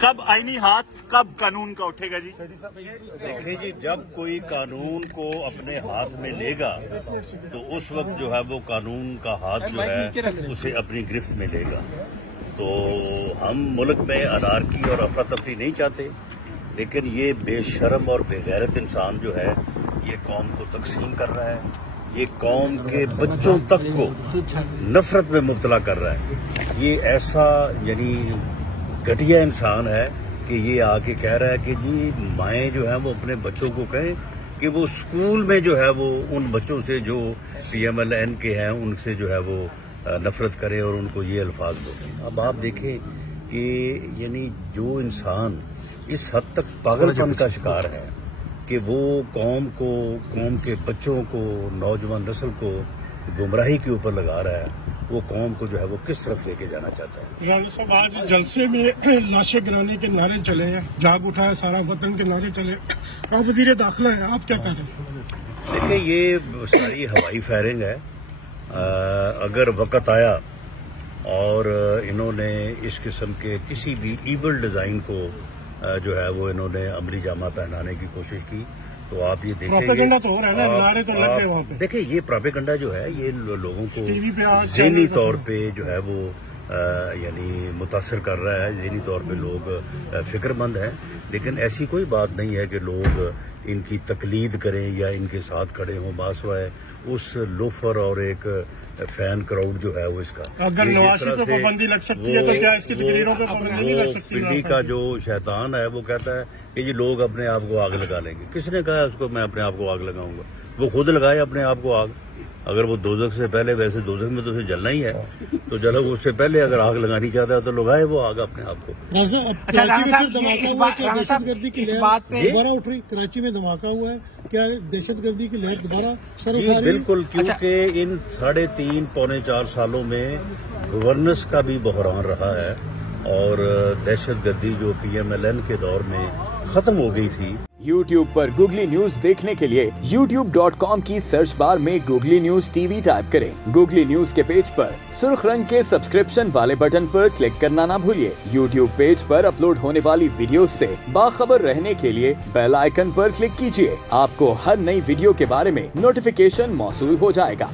कब आईनी हाथ कब कानून का उठेगा जी? देखिए जी, जब कोई कानून को अपने हाथ में लेगा तो उस वक्त जो है वो कानून का हाथ जो है उसे अपनी गिरफ्त में लेगा। तो हम मुल्क में अनारकी और अफरा तफरी नहीं चाहते, लेकिन ये बेशर्म और बेगैरत इंसान जो है ये कौम को तकसीम कर रहा है, ये कौम के बच्चों तक को नफरत में मुब्तला कर रहा है। ये ऐसा यानी घटिया इंसान है कि ये आके कह रहा है कि जी माएँ जो है वो अपने बच्चों को कहें कि वो स्कूल में जो है वो उन बच्चों से जो PMLN के हैं उनसे जो है वो नफरत करे और उनको ये अल्फाज बोले। अब आप देखें कि यानी जो इंसान इस हद तक पागलपन का शिकार है कि वो कौम के बच्चों को, नौजवान नस्ल को गुमराही के ऊपर लगा रहा है, वो कौम को जो है वो किस तरफ लेके जाना चाहता है। राना साहब, आज जलसे में लाशें गिराने के नारे चले हैं, जाग उठाया सारा वतन के नारे चले, आप वजीर दाखिला है, आप क्या कह रहे हैं? देखिए, ये सारी हवाई फायरिंग है। अगर वक्त आया और इन्होंने इस किस्म के किसी भी ईवल डिजाइन को जो है वो इन्होंने अमली जामा पहनाने की कोशिश की तो आप ये देखेंगे। प्रोपेगेंडा तो हो रहा है ना, नारे तो लग गए वहाँ पे। देखिए, ये प्रोपेगेंडा जो है ये लोगों को ज़हनी तौर पे जो है वो यानी मुतासर कर रहा है। ज़हनी तौर पे लोग फिक्रमंद हैं, लेकिन ऐसी कोई बात नहीं है कि लोग इनकी तकलीद करें या इनके साथ खड़े हों। बासवाए उस लोफर और एक फैन क्राउड जो है वो इसका, अगर नवाज पे पाबंदी लग सकती है तो क्या इसकी तकरीरों पे पाबंदी नहीं लग सकती? पिंडी का जो शैतान है वो कहता है कि ये लोग अपने आप को आग लगा लेंगे। किसने कहा उसको मैं अपने आप को आग लगाऊंगा? वो खुद लगाए अपने आप को आग। अगर वो दोजख से पहले, वैसे दोजख में तो उसे जलना ही है, तो जलो उससे पहले अगर आग लगानी चाहता है तो लगाए वो आग अपने आप को। कराची में धमाका हुआ है, क्या दहशतगर्दी की लहर दोबारा सर उठा रही है? बिल्कुल, क्योंकि इन 3.5 पौने 4 सालों में गवर्नेंस का भी बहरान रहा है और दहशतगर्दी जो PMLN के दौर में खत्म हो गई थी। YouTube पर गूगली न्यूज देखने के लिए youtube.com की सर्च बार में गूगली न्यूज TV टाइप करें। गूगली न्यूज के पेज पर सुर्ख रंग के सब्सक्रिप्शन वाले बटन पर क्लिक करना ना भूलिए। YouTube पेज पर अपलोड होने वाली वीडियोस से बाखबर रहने के लिए बेल आइकन पर क्लिक कीजिए। आपको हर नई वीडियो के बारे में नोटिफिकेशन मौसूल हो जाएगा।